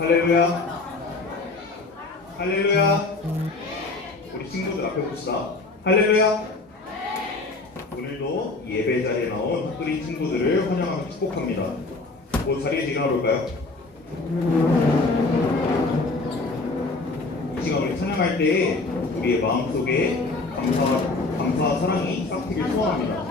할렐루야. 할렐루야. 우리 친구들 앞에 봅시다. 할렐루야. 오늘도 예배 자리에 나온 흑그린 친구들을 환영하고 축복합니다. 모두 자리에 일어나 볼까요? 이 시간 우리 찬양할 때 우리의 마음속에 감사와 사랑이 싹트길 소원합니다.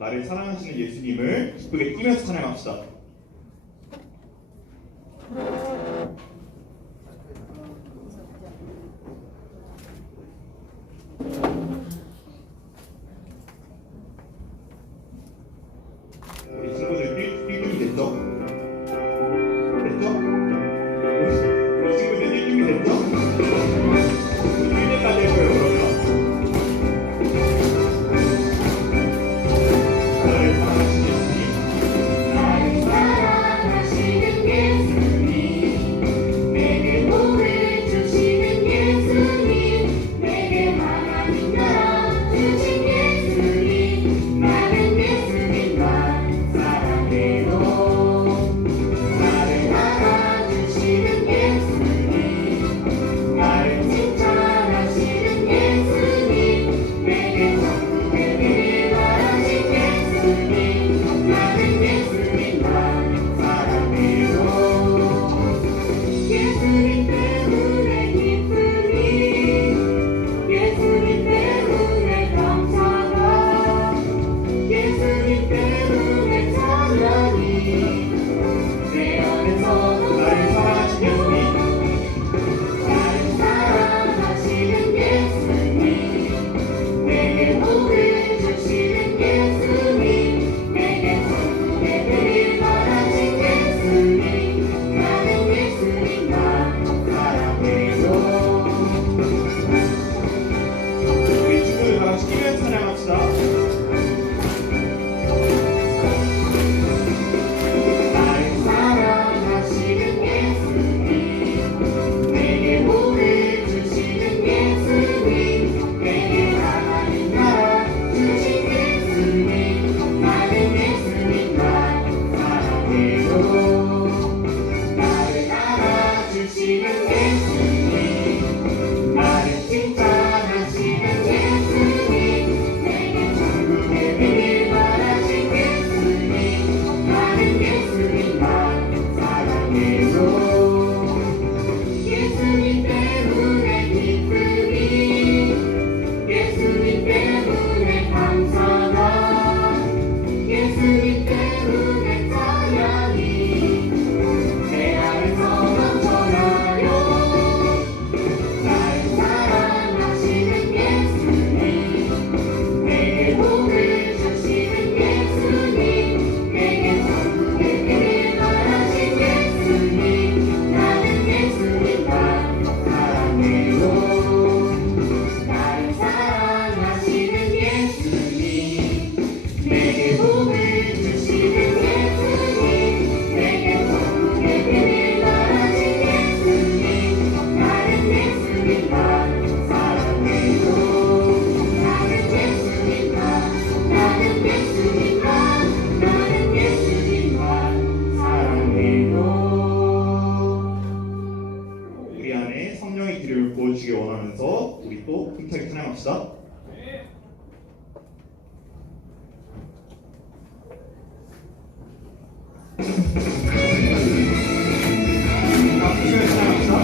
나를 사랑하시는 예수님을 기쁘게 뛰면서 찬양합시다. 우리 친구들 뛸 준비 됐죠? 됐죠? 우리 친구들 뛸 준비 됐죠? 뛸 때까지 할 거예요, 그러면. 나를 사랑하시는 예수님, 나를 사랑하시는 사랑하시는 예수님 나를 칭찬하시는 예수님 내게 천국의 비밀 말하신 예수님 나는 예수님만 사랑해요 예수님 때문에 기쁨이 예수님 때문에 감사가 예수님 때문에 찬양이 내 안에서 넘쳐나요 나를 사랑하시는 예수님 내게 복을 주시는 예수님 내게 천국의 비밀 말하신 예수님 나는 예수님만 사랑해요 나를 사랑하시는 예수님 내게 복을 주시는 예수님 내게 천국의 비밀 말하신 예수님 나는 예수님만 사랑해요 나는 예수님만 나는 예수님만 나는 예수님만 사랑해요 우리 안에 성령의 길을 부어주시기 원하면서 우리 또 힘차게 찬양합시다. 힘차게 찬양합시다.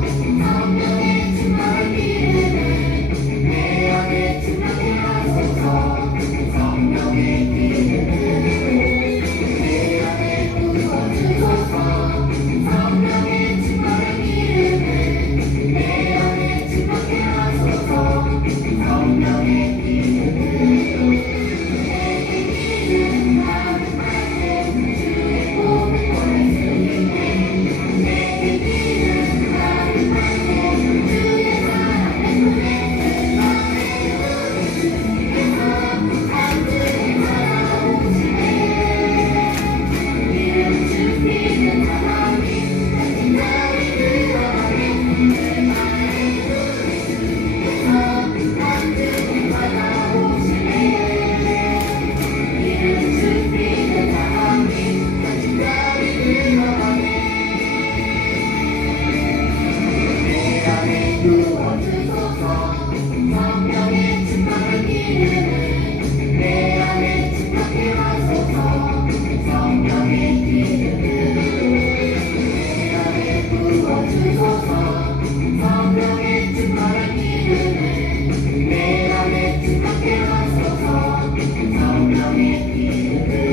성령의 충만한 기름을 내 안에 충만케 하소서 성령의 기름을 내 안에 부어주소서 성령의 충만한 기름을 내 안에 충만케 하소서 성령의 기름을 내게 기름 가득할 때 주의 복을 보낼 수 있네 내게 기름 가득할 때 주의 사랑을 보내 나의 주님께서 간증히 살아오시네 이름 주시는 하나님 같은 날이 들어가네 나의 주님께서 간증히 살아오시네 이름 주시는 하나님 같은 날이 들어가네 내 안에 부어주소서 성령의 충만한 기름을 내 안에 충만케 하소서 성령의 기름을 내 안에 부어주소서 성령의 충만한 기름을 내 안에 충만케 하소서 성령의 기름을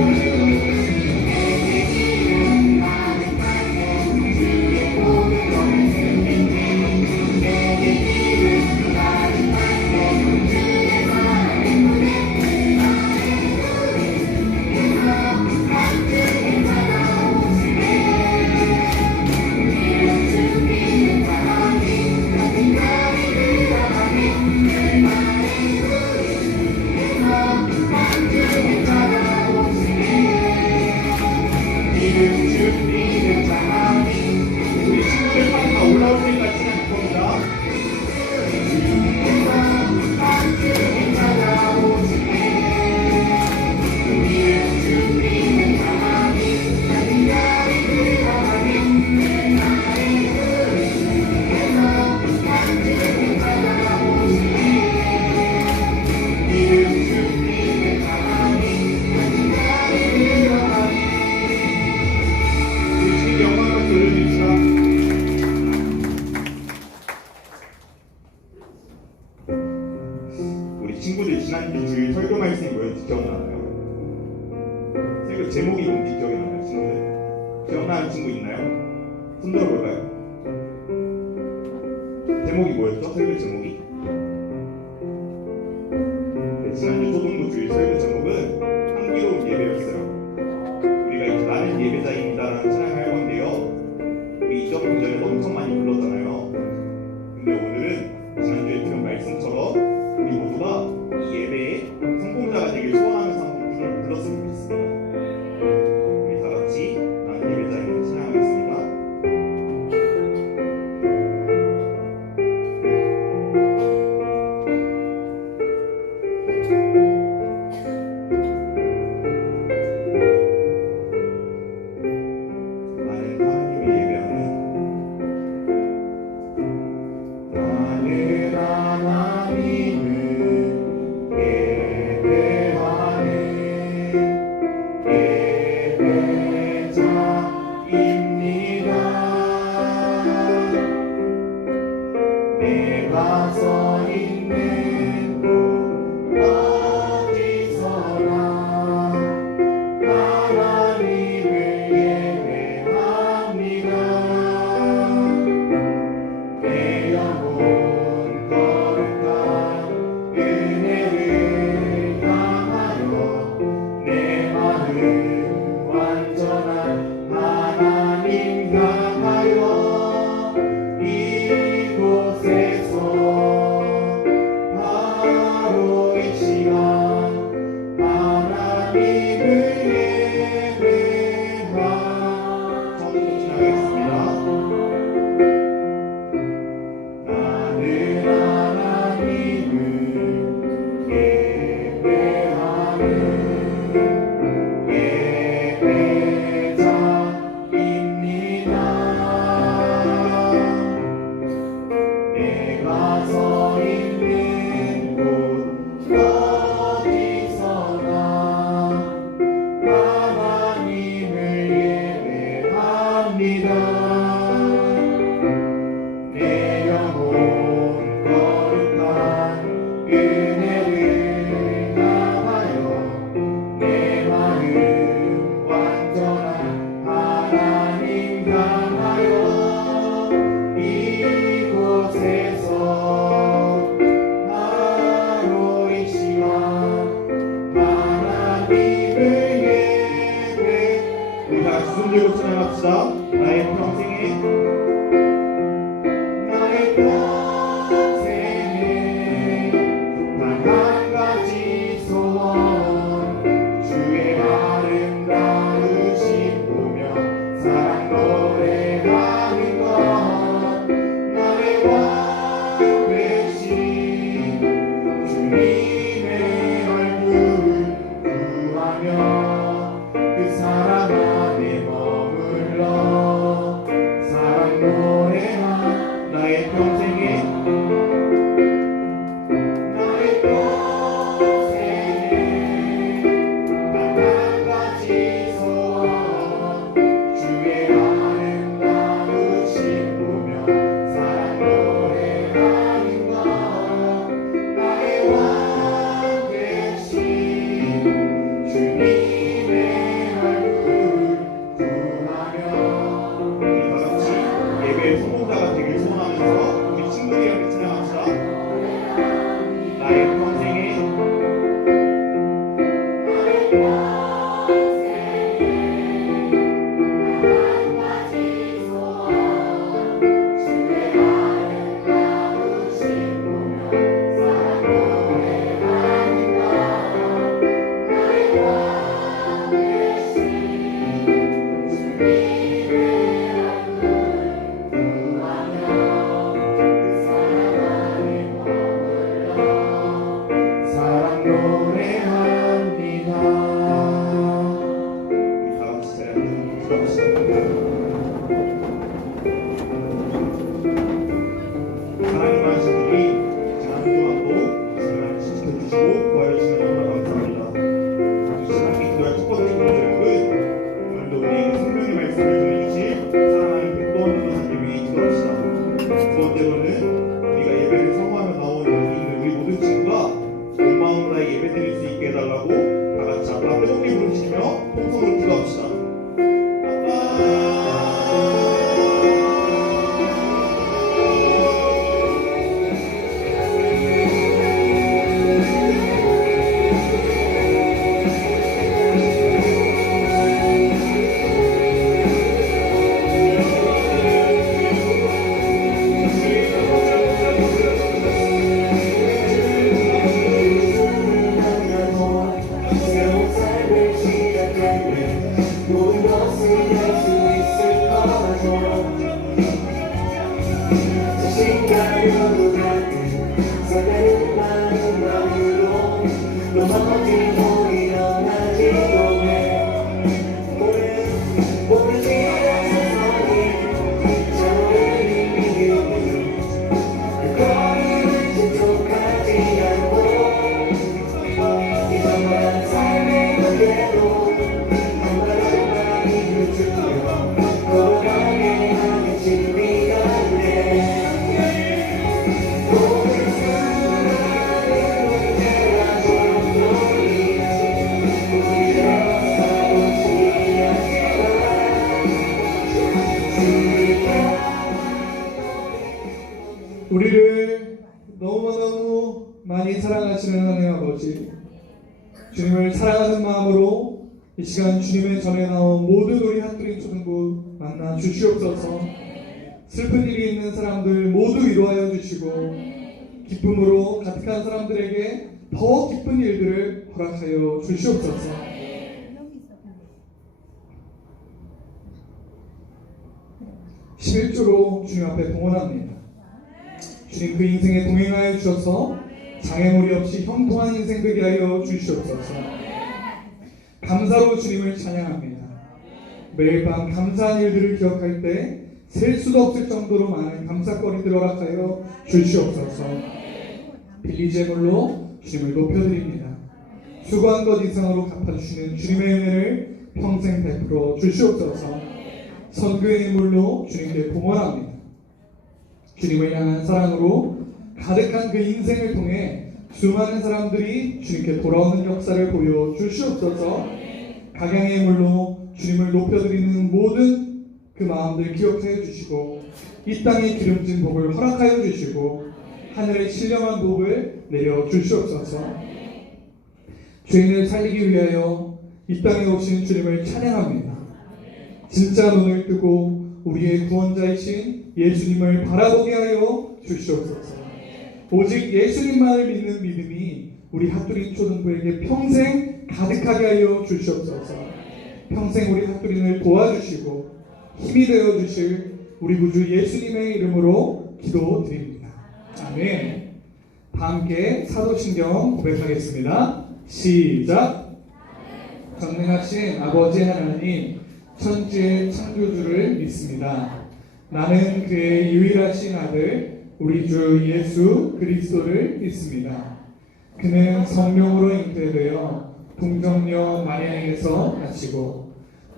내게 기름 가득할 때 주의 복을 보낼 수 있네 내게 기름 가득할 때 주의 사랑을 보내 나의 주님께서 간증히 살아오시네 이름 주시는 하나님 같은 날이 들어가네 나의 주님께서 간증히 살아오시네 이름 주시는 하나님 우리 친구들 다 올라올 때까지 찬양 겁니다. 주님께서 간증히 살아오시네 이름 주시는 하나님 같은 날이 들어가네 나의 주님께서 간증히 살아오시네 이름 주시는 하나님 같은 날이 들어가네 우리 주님 영광을 돌려드립시다. 우리 친구들 지난주 주일 설교 말씀이 뭐였지 기억나나요? 설교 제목이 뭔지 기억이 나나요, 친구들? 기억나는 친구 있나요? 손 들어볼까요? 제목이 뭐였죠? 설교 제목이? 네, 지난주 초등부 주일 설교 제목은 향기로운 예배였어요. 우리가 이제 나는 예배자입니다라는 찬양을 할 건데요. 우리 이적 구절에도 엄청 많이 불렀잖아요. 근데 오늘은 지난주에 들은 말씀처럼 우리 모두가 이 예배에 성공자가 되길 소원하면서 한번 불렀으면 좋겠습니다. 우리 다 같이 나는 예배자임을 찬양하겠습니다. 내가 서 있는 곳 어디서나 하나님을 예배합니다. 내 영혼 거룩한 은혜를 향하여 내 마음 완전한 하나님 향하여 이곳에서 바로 이 시간 하나님을 예배하 처음부터 진행하겠습니다. 나는 하나님을 예배하는 예배자입니다. 내가 서 있는 곳 어디서나 하나님을 예배합니다. 내 영혼 거룩한 은혜를 향하여 내 마음 완전한 하나님 향하여 이곳에서 바로 이 시간 하나님을 예배 우리 다 같이 손 들고 찬양합시다. 나의 평생에 나의 평생에 단 한 가지 소원 주의 아름다우신 보며 사랑 노래하는 것 나의 왕 되신 주님의 얼굴 구하며 그 사랑 안에 머물러 사랑 노래하 나의 평생에 우리를 너무너무 많이 사랑하시는 하나님 아버지, 주님을 사랑하는 마음으로 이 시간 주님의 전에 나온 모든 우리 핫도리 초등부 만나 주시옵소서. 슬픈 일이 있는 사람들 모두 위로하여 주시고 기쁨으로 가득한 사람들에게 더 기쁜 일들을 허락하여 주시옵소서. 11조로 주님 앞에 봉헌합니다. 주님 그 인생에 동행하여 주셔서 장애물이 없이 형통한 인생 되게 하여 주시옵소서. 감사로 주님을 찬양합니다. 매일 밤 감사한 일들을 기억할 때 셀 수도 없을 정도로 많은 감사거리들 허락하여 주시옵소서. 빌리 제물로 주님을 높여드립니다. 수고한 것 이상으로 갚아주시는 주님의 은혜를 평생 베풀어 주시옵소서. 선교의 인물로 주님께 봉헌합니다. 주님을 향한 사랑으로 가득한 그 인생을 통해 수많은 사람들이 주님께 돌아오는 역사를 보여 주시옵소서. 각양의 인물로 주님을 높여드리는 모든 그 마음들 기억하여 주시고 이 땅에 기름진 복을 허락하여 주시고 하늘의 신령한 복을 내려 주시옵소서. 죄인을 살리기 위하여 이 땅에 오신 주님을 찬양합니다. 진짜 눈을 뜨고 우리의 구원자이신 예수님을 바라보게 하여 주시옵소서. 오직 예수님만을 믿는 믿음이 우리 핫도리 초등부에게 평생 가득하게 하여 주시옵소서. 평생 우리 핫도리를 도와주시고 힘이 되어 주실 우리 구주 예수님의 이름으로 기도드립니다. 아멘. 다 함께 사도신경 고백하겠습니다. 시작. 전능하신 아버지 하나님, 천지의 창조주를 믿습니다. 나는 그의 유일하신 아들 우리 주 예수 그리스도를 믿습니다. 그는 성령으로 잉태되어 동정녀 마리아에게서 나시고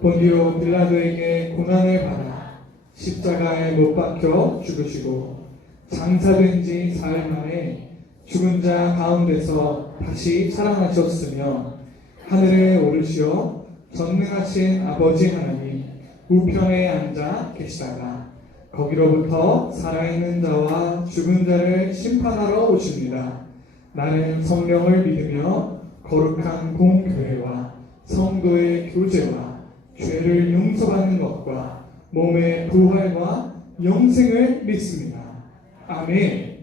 본디오 빌라도에게 고난을 받아 십자가에 못 박혀 죽으시고 장사된 지 사흘 만에 죽은 자 가운데서 다시 살아나셨으며 하늘에 오르시어 전능하신 아버지 하나님 우편에 앉아 계시다가 거기로부터 살아있는 자와 죽은 자를 심판하러 오십니다. 나는 성령을 믿으며 거룩한 공교회와 성도의 교제와 죄를 용서받는 것과 몸의 부활과 영생을 믿습니다. 아멘.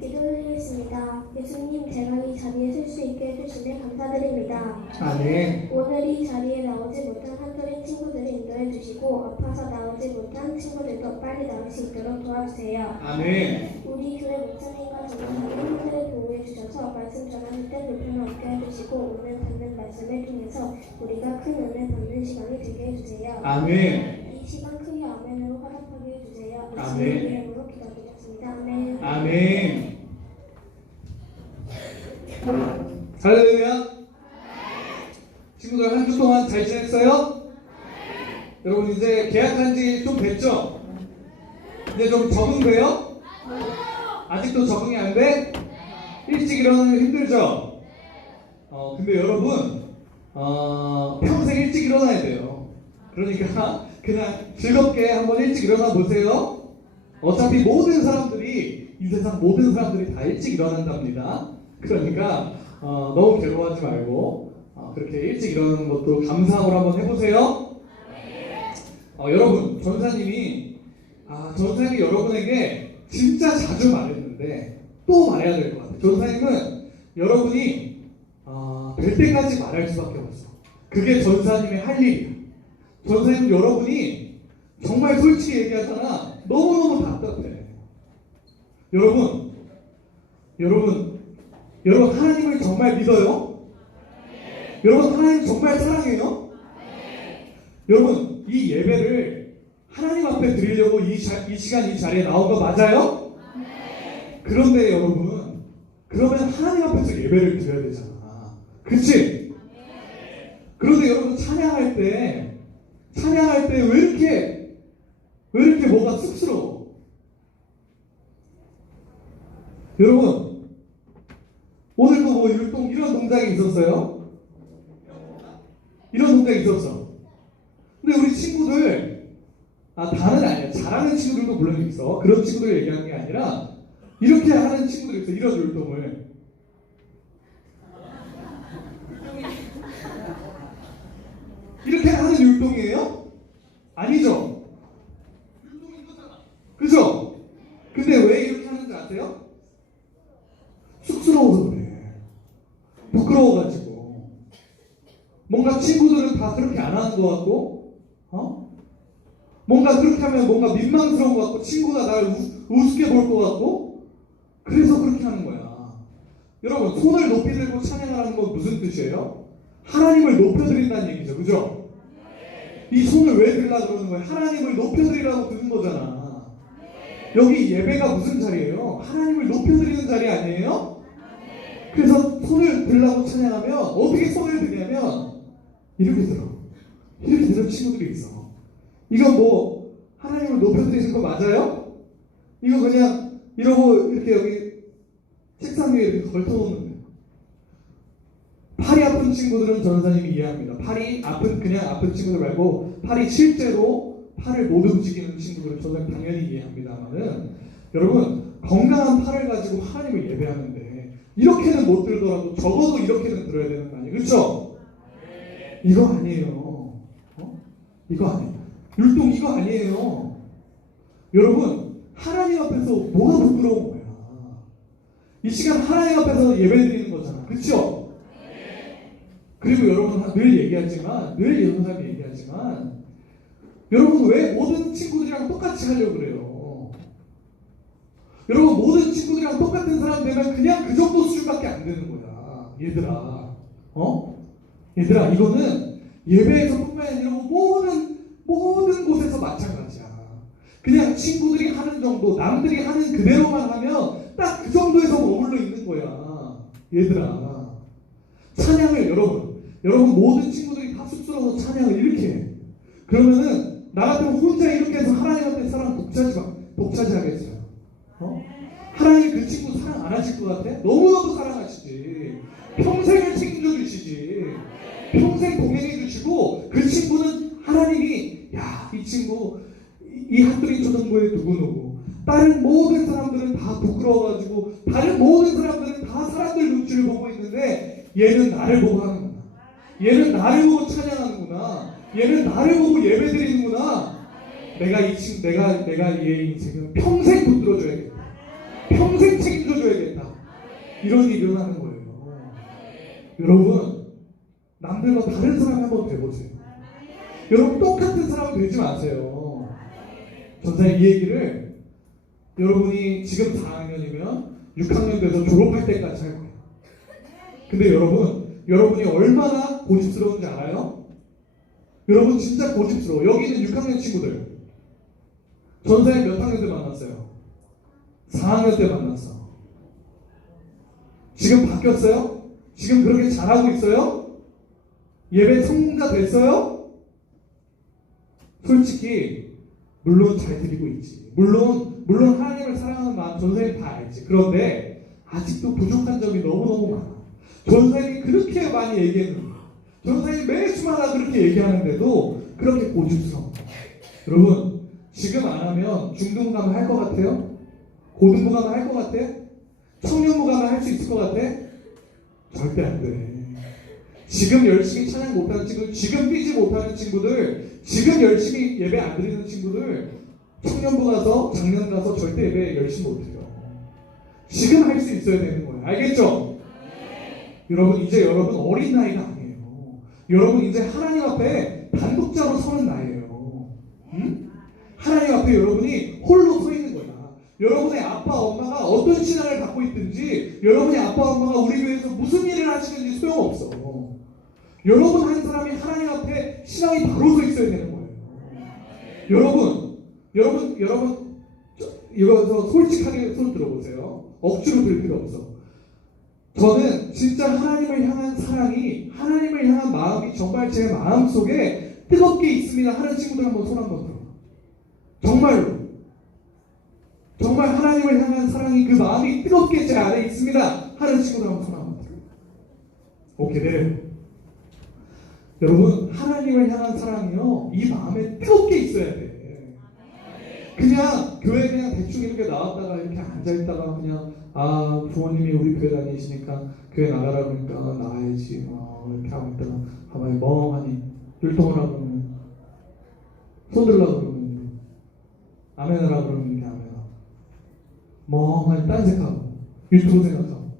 기도드리겠습니다. 예수님, 제가 이 자리에 설 수 있게 해주시네 감사드립니다. 아멘. 오늘 이 자리에 나오지 못한 한도리 친구들을 인도해 주시고 아파서 나오지 못한 친구들도 빨리 나올 수 있도록 도와주세요. 아멘. 우리 교회 목사님과 전도사님 한들을 보호해 주셔서 말씀 전하실 때 불편함 없게 해주시고 오늘 받는 말씀을 통해서 우리가 큰 은혜 받는 시간이 되게 해주세요. 아멘. 이 시간 크게 아멘으로 화답하게 해주세요. 아멘. 예수님 이름으로 기도드렸습니다. 아멘. 아멘. 할렐루야. 친구들 한 주 동안 잘 지냈어요? 여러분 이제 계약한 지 좀 됐죠? 이제 좀 적응돼요? 아직도 적응이 안 돼? 일찍 일어나는 힘들죠? 근데 여러분 평생 일찍 일어나야 돼요. 그러니까 그냥 즐겁게 한번 일찍 일어나 보세요. 어차피 모든 사람들이 이 세상 모든 사람들이 다 일찍 일어난답니다. 그러니까 너무 괴로워하지 말고 그렇게 일찍 일어나는 것도 감사함으로 한번 해보세요. 여러분 전사님이 여러분에게 진짜 자주 말했는데 또 말해야 될 것 같아요. 전사님은 여러분이 될 때까지 말할 수밖에 없어. 그게 전사님의 할 일이야. 전사님은 여러분이 정말 솔직히 얘기하잖아. 너무너무 답답해. 여러분 하나님을 정말 믿어요? 여러분 하나님 정말 사랑해요? 여러분 이 예배를 하나님 앞에 드리려고 이 시간 이 자리에 나온 거 맞아요? 그런데 여러분 그러면 하나님 앞에서 예배를 드려야 되잖아. 그치? 그런데 여러분 찬양할 때 왜 이렇게 뭐가 쑥스러워? 여러분 오늘도 뭐 이런 동작이 있었어요? 혼자 있었어. 근데 우리 친구들, 다는 아니야. 잘하는 친구들도 물론 있어. 그런 친구들 얘기하는 게 아니라 이렇게 하는 친구들이 있어. 이런 율동을. 이렇게 하는 율동이에요? 아니죠. 율동이 이거잖아. 그죠? 근데 왜 이렇게 하는지 아세요? 쑥스러워서 그래. 부끄러워가지고. 뭔가 친구들은 다 그렇게 안 하는 것 같고, 뭔가 그렇게 하면 뭔가 민망스러운 것 같고, 친구가 나를 우습게 볼 것 같고, 그래서 그렇게 하는 거야. 여러분, 손을 높이 들고 찬양하라는 건 무슨 뜻이에요? 하나님을 높여드린다는 얘기죠. 그죠? 이 손을 왜 들려고 그러는 거예요? 하나님을 높여드리라고 드는 거잖아. 여기 예배가 무슨 자리예요? 하나님을 높여드리는 자리 아니에요? 그래서 손을 들라고 찬양하면 어떻게 손을 드냐면 이렇게 들어. 이렇게 드는 친구들이 있어. 이건 뭐 하나님을 높여드리는 거 맞아요? 이거 그냥 이러고 이렇게 여기 책상 위에 이렇게 걸쳐놓는 거예요. 팔이 아픈 친구들은 전사님이 이해합니다. 팔이 아픈 그냥 아픈 친구들 말고 팔이 실제로 팔을 못 움직이는 친구들은 저는 당연히 이해합니다만은 여러분 건강한 팔을 가지고 하나님을 예배하는데 이렇게는 못 들더라도 적어도 이렇게는 들어야 되는 거 아니에요? 그렇죠? 이거 아니에요. 이거 아니에요. 율동 이거 아니에요. 여러분 하나님 앞에서 뭐가 부끄러운 거야? 이 시간 하나님 앞에서 예배드리는 거잖아. 그렇죠? 그리고 여러분 늘 얘기하지만 늘 연사님 얘기하지만 여러분 왜 모든 친구들이랑 똑같이 하려고 그래요? 여러분 모든 친구들이랑 똑같은 사람 되면 그냥 그 정도 수준밖에 안 되는 거야. 얘들아 얘들아 이거는 예배에서뿐만 아니라 모든 곳에서 마찬가지야. 그냥 친구들이 하는 정도 남들이 하는 그대로만 하면 딱 그 정도에서 머물러 있는 거야. 얘들아 찬양을 여러분 모든 친구들이 다 쑥스러워서 찬양을 이렇게 해. 그러면은 나 같으면 혼자 이렇게 해서 하나님 앞에 사람 독차지 하겠어요? 하나님 그 친구 사랑 안 하실 것 같아? 너무너무 사랑하시지. 평생을 책임져 주시지. 평생 동행해 주시고 그 친구는 하나님이 이 친구 이 핫도리 초등부의 누구누구 다른 모든 사람들은 다 부끄러워가지고 다른 모든 사람들은 다 사람들 눈치를 보고 있는데 얘는 나를 보고 하는구나. 얘는 나를 보고 찬양하는구나. 얘는 나를 보고 예배드리는구나. 내가 얘의 인생은 평생 붙들어줘야겠다. 평생 책임져줘야겠다. 이런 일이 일어나는 거예요. 여러분 남들과 다른 사람이 한번 돼보세요. 여러분 똑같은 사람 되지 마세요. 전사님 이 얘기를 여러분이 지금 4학년이면 6학년 돼서 졸업할 때까지 할 거예요. 근데 여러분이 얼마나 고집스러운지 알아요? 여러분 진짜 고집스러워. 여기 있는 6학년 친구들 전사님 몇 학년 때 만났어요? 4학년 때 만났어. 지금 바뀌었어요? 지금 그렇게 잘하고 있어요? 예배 성공자 됐어요? 솔직히 물론 잘 드리고 있지. 물론 하나님을 사랑하는 마음 전사님 다 알지. 그런데 아직도 부족한 점이 너무너무 많아. 전사님이 그렇게 많이 얘기했는데 전사님이 매주마다 그렇게 얘기하는데도 그렇게 고집스러워. 여러분 지금 안 하면 중등부 가면 할 것 같아요? 고등부 가면 할 것 같아? 청년부 가면 할 수 있을 것 같아? 절대 안 돼. 지금 열심히 찬양 못하는 친구들, 지금 뛰지 못하는 친구들, 지금 열심히 예배 안 드리는 친구들 청년부 가서 작년 가서 절대 예배 열심히 못해요. 지금 할 수 있어야 되는 거예요. 알겠죠? 여러분 이제 여러분 어린 나이가 아니에요. 여러분 이제 하나님 앞에 단독자로 서는 나이에요. 하나님 앞에 여러분이 홀로 서 있는 거야. 여러분의 아빠 엄마가 어떤 신앙을 갖고 있든지 여러분의 아빠 엄마가 우리 교회에서 무슨 일을 하시든지 소용없어. 여러분 한 사람이 하나님 앞에 신앙이 바로 서 있어야 되는 거예요. 여러분 이거서 솔직하게 손 들어보세요. 억지로 들 필요 없어. 저는 진짜 하나님을 향한 사랑이, 하나님을 향한 마음이 정말 제 마음속에 뜨겁게 있습니다 하는 친구들 한번 손 한번 들어. 정말로. 정말 하나님을 향한 사랑이 그 마음이 뜨겁게 제 안에 있습니다 하는 친구들 한번 손 한번 들어. 오케이, 네. 여러분, 하나님을 향한 사랑이요, 이 마음에 뜨겁게 있어야 돼. 그냥 교회 그냥 대충 이렇게 나왔다가 이렇게 앉아있다가 그냥 부모님이 우리 교회 다니시니까 교회 나가라 그러니까 나가야지 이렇게 하고 있다가 가만히 멍하니 율동을 하고 그러면 손 들라고 그러면 아멘 하라고 그러면 이렇게 아멘 하고 멍하니 딴 생각하고 유튜브 생각하고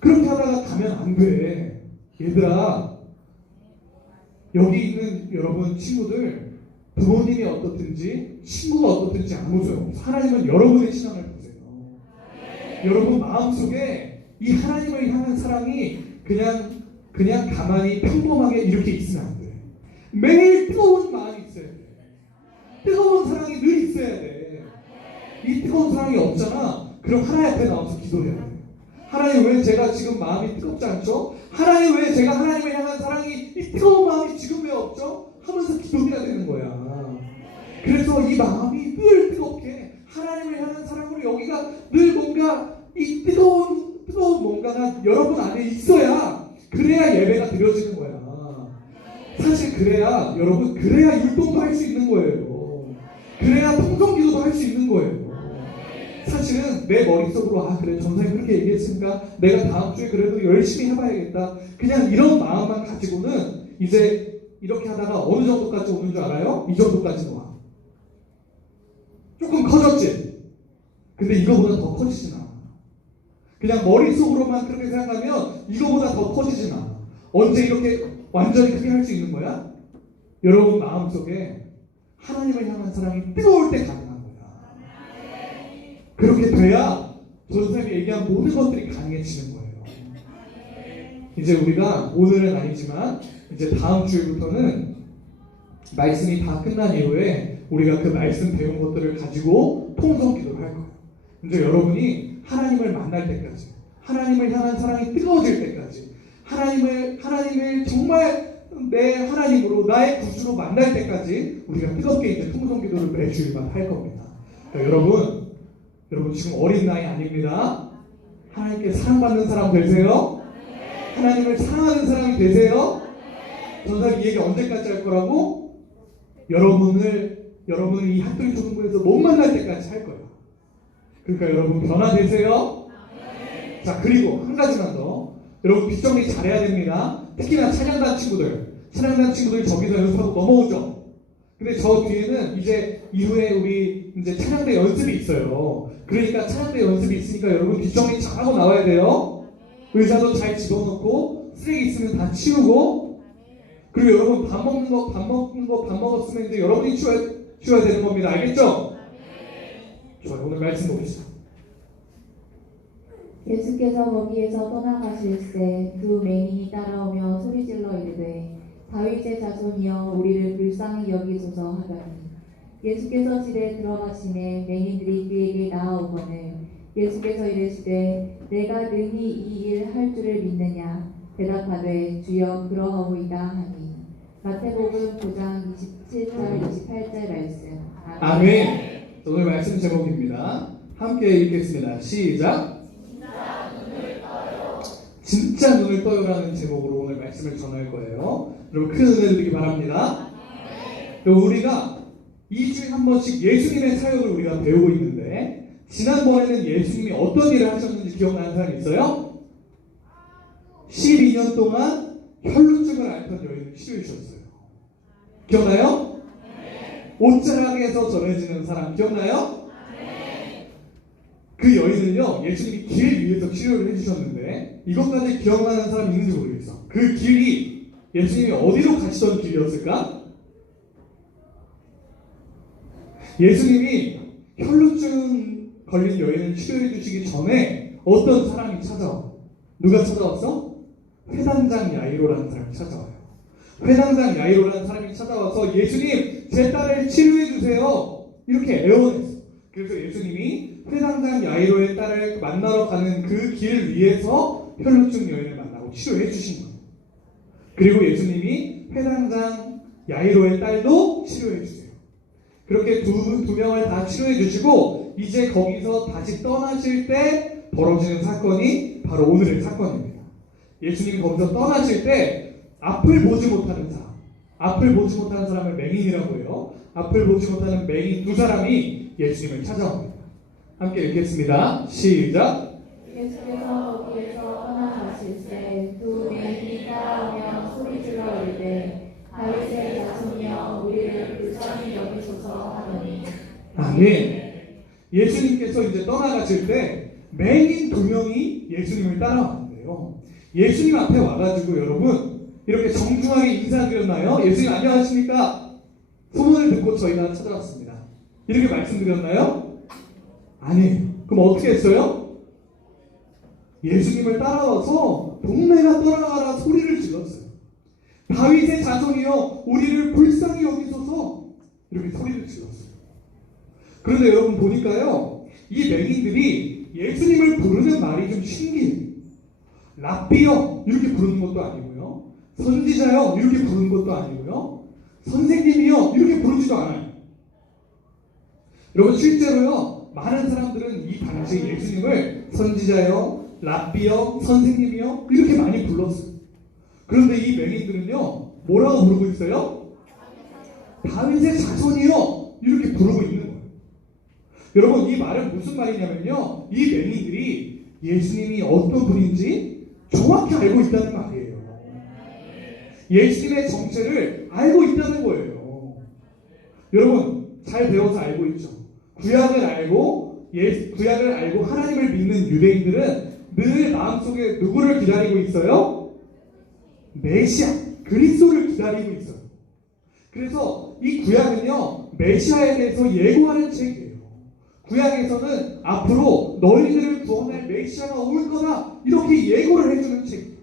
그렇게 하다가 가면 안 돼. 얘들아, 여기 있는 여러분 친구들, 부모님이 어떻든지 친구가 어떻든지 아무 소용없어. 하나님은 여러분의 신앙을 보세요. 여러분 마음속에 이 하나님을 향한 사랑이 그냥 가만히 평범하게 이렇게 있으면 안 돼. 매일 뜨거운 마음이 있어야 돼. 뜨거운 사랑이 늘 있어야 돼. 이 뜨거운 사랑이 없잖아. 그럼 하나님 앞에 나와서 기도해야 돼. 하나님, 왜 제가 지금 마음이 뜨겁지 않죠? 하나님, 왜 제가 하나님을 향한 사랑이, 이 뜨거운 마음이 지금 왜 없죠? 하면서 기도해야 되는 거야. 그래서 이 마음이 늘 뜨겁게 하나님을 향한 사랑으로 여기가 늘 뭔가 이 뜨거운 뭔가가 여러분 안에 있어야, 그래야 예배가 드려지는 거야. 사실 그래야 여러분, 그래야 율동도 할 수 있는 거예요. 그래야 통성기도도 할 수 있는 거예요. 사실은 내 머릿속으로 그래 전사님 그렇게 얘기했으니까 내가 다음 주에 그래도 열심히 해봐야겠다, 그냥 이런 마음만 가지고는 이제 이렇게 하다가 어느 정도까지 오는 줄 알아요? 이 정도까지는 와. 조금 커졌지? 근데 이거보다 더 커지진 않아. 그냥 머릿속으로만 그렇게 생각하면 이거보다 더 커지진 않아. 언제 이렇게 완전히 크게 할 수 있는 거야? 여러분 마음속에 하나님을 향한 사랑이 뜨거울 때 가능한 거야. 그렇게 돼야 전사님이 얘기한 모든 것들이 가능해지는 거예요. 이제 우리가 오늘은 아니지만 이제 다음 주부터는 말씀이 다 끝난 이후에 우리가 그 말씀 배운 것들을 가지고 통성 기도를 할 거예요. 이제 여러분이 하나님을 만날 때까지, 하나님을 향한 사랑이 뜨거워질 때까지, 하나님을 정말 내 하나님으로, 나의 구주로 만날 때까지 우리가 뜨겁게 이제 통성 기도를 매주일마다 할 겁니다. 그러니까 여러분 지금 어린 나이 아닙니다. 하나님께 사랑받는 사람 되세요. 하나님을 사랑하는 사람이 되세요. 전사님 이 얘기 언제까지 할 거라고? 여러분을 이 핫도리 초등부에서 못 만날 때까지 할 거예요. 그러니까 여러분 변화되세요. 자, 그리고 한 가지만 더. 여러분 빗 정리 잘해야 됩니다. 특히나 찬양단 친구들 저기서 연습하고 넘어오죠. 근데 저 뒤에는 이제 이후에 우리 이제 찬양대 연습이 있어요. 그러니까 찬양대 연습이 있으니까 여러분 빗 정리 잘하고 나와야 돼요. 의자도 잘 집어넣고 쓰레기 있으면 다 치우고, 그리고 여러분 밥 먹었으면 이제 여러분이 치워야 되는 겁니다. 알겠죠? 좋아요. 오늘 말씀 봅시다. 예수께서 거기에서 떠나가실 때 두 맹인이 따라오며 소리질러 이르되 다윗의 자손이여 우리를 불쌍히 여기소서 하더니 예수께서 집에 들어가시매 맹인들이 그에게 나아오거늘 예수께서 이르시되 내가 능히 이 일 할 줄을 믿느냐 대답하되 주여 그러하오이다 하니. 마태복음 9장 27절 28절 말씀. 아멘. 오늘 말씀 제목입니다. 함께 읽겠습니다. 시작. 진짜 눈을 떠요라는 제목으로 오늘 말씀을 전할 거예요. 여러분 큰 은혜 드리기 바랍니다. 우리가 2주에 한 번씩 예수님의 사역을 우리가 배우고 있는데, 지난번에는 예수님이 어떤 일을 하셨는지 기억나는 사람 있어요? 12년 동안 혈루증을 앓던 여인을 치료해 주셨어요. 기억나요? 옷자락에서 전해지는 사람 기억나요? 그 여인은요, 예수님이 길 위에서 치료를 해주셨는데, 이것까지 기억나는 사람 있는지 모르겠어. 그 길이 예수님이 어디로 가시던 길이었을까? 예수님이 혈루증 걸린 여인을 치료해 주시기 전에 어떤 사람이 찾아와. 누가 찾아왔어? 회당장 야이로라는 사람이 찾아와요. 회당장 야이로라는 사람이 찾아와서 예수님, 제 딸을 치료해 주세요, 이렇게 애원했어. 그래서 예수님이 회당장 야이로의 딸을 만나러 가는 그 길 위에서 혈루증 여인을 만나고 치료해 주신 거예요. 그리고 예수님이 회당장 야이로의 딸도 치료해 주세요. 그렇게 두 명을 다 치료해 주시고 이제 거기서 다시 떠나실 때 벌어지는 사건이 바로 오늘의 사건입니다. 예수님이 거기서 떠나실 때 앞을 보지 못하는 사람, 앞을 보지 못하는 사람을 맹인이라고 해요. 앞을 보지 못하는 맹인 두 사람이 예수님을 찾아옵니다. 함께 읽겠습니다. 시작. 예수께서 거기에서 떠나가실새 두 맹인이 따라오며 소리질러 이르되 다윗의 자손이여 우리를 불쌍히 여기소서 하더니. 아멘. 예수님께서 이제 떠나가실 때 맹인 두 명이 예수님을 따라왔는데요. 예수님 앞에 와가지고 여러분 이렇게 정중하게 인사드렸나요? 예수님 안녕하십니까? 소문을 듣고 저희가 찾아왔습니다. 이렇게 말씀드렸나요? 아니에요. 그럼 어떻게 했어요? 예수님을 따라와서 동네가 떠나가라 소리를 질렀어요. 다윗의 자손이여 우리를 불쌍히 여기소서 이렇게 소리를 질렀어요. 그런데 여러분 보니까요, 이 맹인들이 예수님을 부르는 말이 좀 신기해요. 랍비여 이렇게 부르는 것도 아니고요, 선지자여 이렇게 부르는 것도 아니고요, 선생님이여 이렇게 부르지도 않아요. 여러분 실제로요, 많은 사람들은 이 당시 예수님을 선지자여, 랍비여, 선생님이여 이렇게 많이 불렀어요. 그런데 이 맹인들은요, 뭐라고 부르고 있어요? 다윗의 자손이여 이렇게 부르고 있는 거예요. 여러분 이 말은 무슨 말이냐면요, 이 맹인들이 예수님이 어떤 분인지 정확히 알고 있다는 말이에요. 예수님의 정체를 알고 있다는 거예요. 여러분 잘 배워서 알고 있죠. 구약을 알고 하나님을 믿는 유대인들은 늘 마음속에 누구를 기다리고 있어요? 메시아, 그리스도를 기다리고 있어요. 그래서 이 구약은요, 메시아에 대해서 예고하는 책이에요. 구약에서는 앞으로 너희들을 구원할 메시아가 올 거다 이렇게 예고를 해주는 책이에요.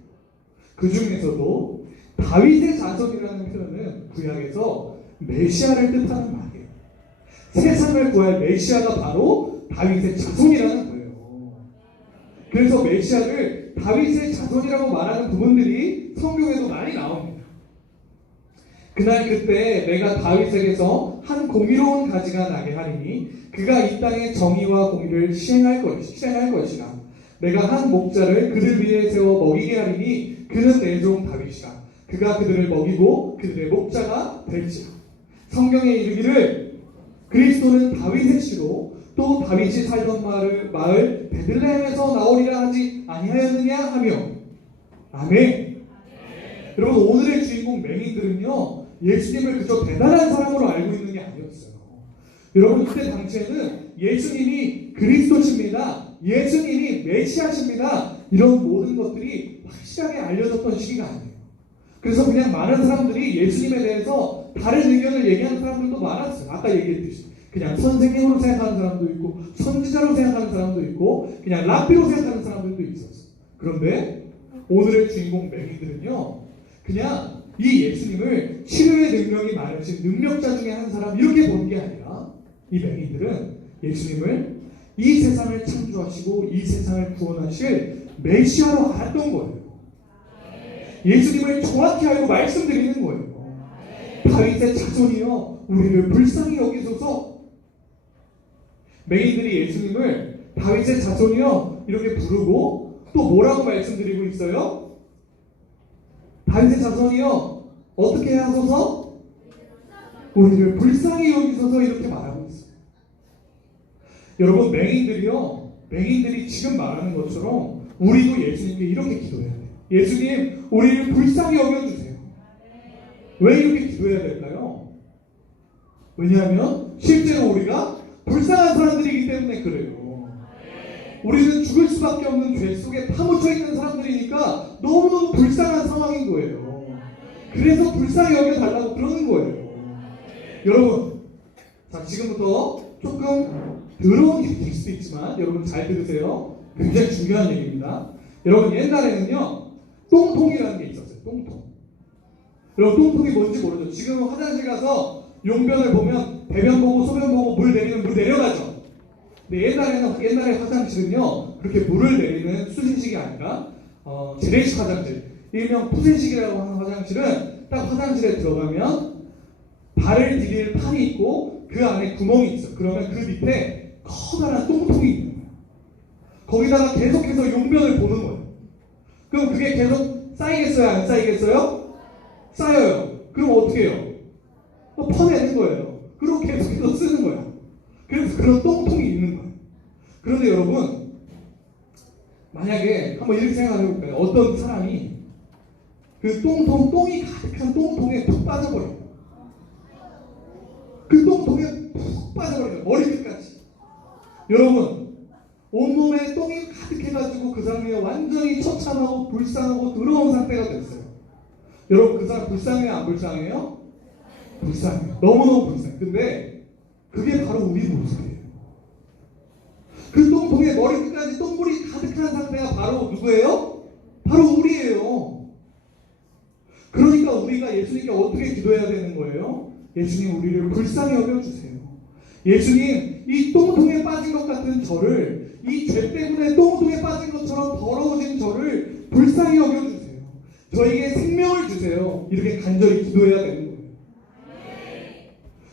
그 중에서도 다윗의 자손이라는 표현은 구약에서 메시아를 뜻하는 말이에요. 세상을 구할 메시아가 바로 다윗의 자손이라는 거예요. 그래서 메시아를 다윗의 자손이라고 말하는 부분들이 성경에도 많이 나옵니다. 그날 그때 내가 다윗에게서 한 공의로운 가지가 나게 하리니 그가 이 땅의 정의와 공의를 실행할 것이라. 내가 한 목자를 그들 위에 세워 먹이게 하리니 그는 내 종 다윗이라. 그가 그들을 먹이고 그들의 목자가 될지라. 성경에 이르기를 그리스도는 다윗의 씨로 또 다윗이 살던 마을 베들레헴에서 나오리라 하지 아니하였느냐 하며. 아멘. 여러분 오늘의 주인공 맹인들은요, 예수님을 그저 대단한 사람으로 알고 있는 게 아니었어요. 여러분 이때 당시에는 예수님이 그리스도십니다, 예수님이 메시아십니다, 이런 모든 것들이 확실하게 알려졌던 시기가 아니에요. 그래서 그냥 많은 사람들이 예수님에 대해서 다른 의견을 얘기하는 사람들도 많았어요. 아까 얘기했듯이 그냥 선생님으로 생각하는 사람도 있고, 선지자로 생각하는 사람도 있고, 그냥 랍비로 생각하는 사람들도 있었어요. 그런데 오늘의 주인공 맹인들은요, 그냥 이 예수님을 치료의 능력이 많으신 능력자 중에 한 사람 이렇게 보는 게 아니라, 이 맹인들은 예수님을 이 세상을 창조하시고 이 세상을 구원하실 메시아로 알았던 거예요. 예수님을 정확히 알고 말씀드리는 거예요. 다윗의 자손이여 우리를 불쌍히 여기소서. 맹인들이 예수님을 다윗의 자손이여 이렇게 부르고 또 뭐라고 말씀드리고 있어요? 다윗의 자손이여 어떻게 하소서? 우리를 불쌍히 여기소서 이렇게 말하고 있어요. 여러분 맹인들이 지금 말하는 것처럼 우리도 예수님께 이렇게 기도해야 돼요. 예수님 우리를 불쌍히 여겨주세요. 왜 이렇게 기도해야 될까요? 왜냐하면 실제로 우리가 불쌍한 사람들이기 때문에 그래요. 우리는 죽을 수밖에 없는 죄 속에 파묻혀 있는 사람들이니까 너무너무 불쌍한 상황인 거예요. 그래서 불쌍히 여겨달라고 그러는 거예요. 여러분, 자 지금부터 조금 더러운 얘기일 수도 있지만 여러분 잘 들으세요. 굉장히 중요한 얘기입니다. 여러분 옛날에는요, 똥통이라는 게 있었어요. 똥통. 여러분 똥통이 뭔지 모르죠? 지금 화장실 가서 용변을 보면 배변 보고 소변 보고 물 내리면 물 내려가죠. 근데 옛날에 화장실은요, 그렇게 물을 내리는 수신식이 아니라 재래식 화장실, 일명 푸센식이라고 하는 화장실은 딱 화장실에 들어가면 발을 디딜 판이 있고 그 안에 구멍이 있어. 그러면 그 밑에 커다란 똥통이 있는 거예요. 거기다가 계속해서 용변을 보는 거예요. 그럼 그게 계속 쌓이겠어요? 안 쌓이겠어요? 쌓여요. 그럼 어떻게 해요? 퍼내는 거예요. 그리고 계속해서 쓰는 거야. 그래서 그런 똥통이 있는 거예요. 그런데 여러분, 만약에 한번 이렇게 생각해 볼까요? 어떤 사람이 그 똥이 가득한 똥통에 푹 빠져버려요. 그 똥통에 푹 빠져버려요. 머리끝까지. 여러분, 온몸에 똥이 가득해가지고 그 사람이 완전히 처참하고 불쌍하고 더러운 상태가 됐어요. 여러분, 그 사람 불쌍해요? 안 불쌍해요? 불쌍해요. 너무너무 불쌍해요. 근데 그게 바로 우리 모습이에요. 그 똥통에 머리끝까지 똥물이 가득한 상태가 바로 누구예요? 바로 우리예요. 그러니까 우리가 예수님께 어떻게 기도해야 되는 거예요? 예수님, 우리를 불쌍히 여겨주세요. 예수님, 이 똥통에 빠진 것 같은 저를, 이 죄 때문에 똥통에 빠진 것처럼 더러워진 저를 불쌍히 여겨주세요. 저에게 생명을 주세요. 이렇게 간절히 기도해야 되는 거예요.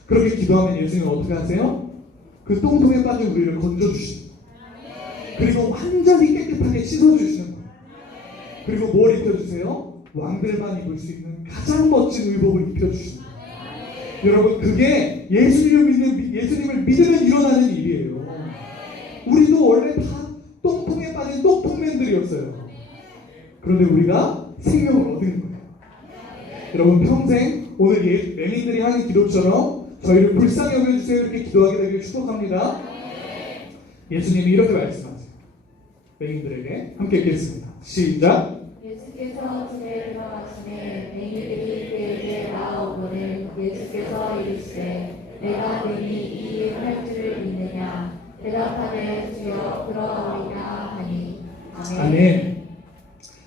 그렇게 기도하면 예수님은 어떻게 하세요? 그 똥통에 빠진 우리를 건져주시는 거예요. 그리고 완전히 깨끗하게 씻어주시는 거예요. 그리고 뭘 입혀주세요? 왕들만 입을 수 있는 가장 멋진 의복을 입혀주시는 거예요. 여러분, 그게 예수님을 믿으면 일어나는 일이에요. 우리도 원래 다 똥통에 빠진 똥통맨들이었어요. 그런데 우리가 생명을 얻은 거예요. 여러분, 평생 오늘 맹인들이 하는 기도처럼 저희를 불쌍히 여겨주세요 이렇게 기도하게 되길 축복합니다. 예수님이 이렇게 말씀하세요. 맹인들에게 함께 읽겠습니다. 시작. 예수께서 집에 들어가시매 맹인들이 그에게 나아오거늘 예수께서 이르시되 내가 능히 이 일 할 줄을 믿느냐 대답하되 주여 그러하오리다 하니. 아멘.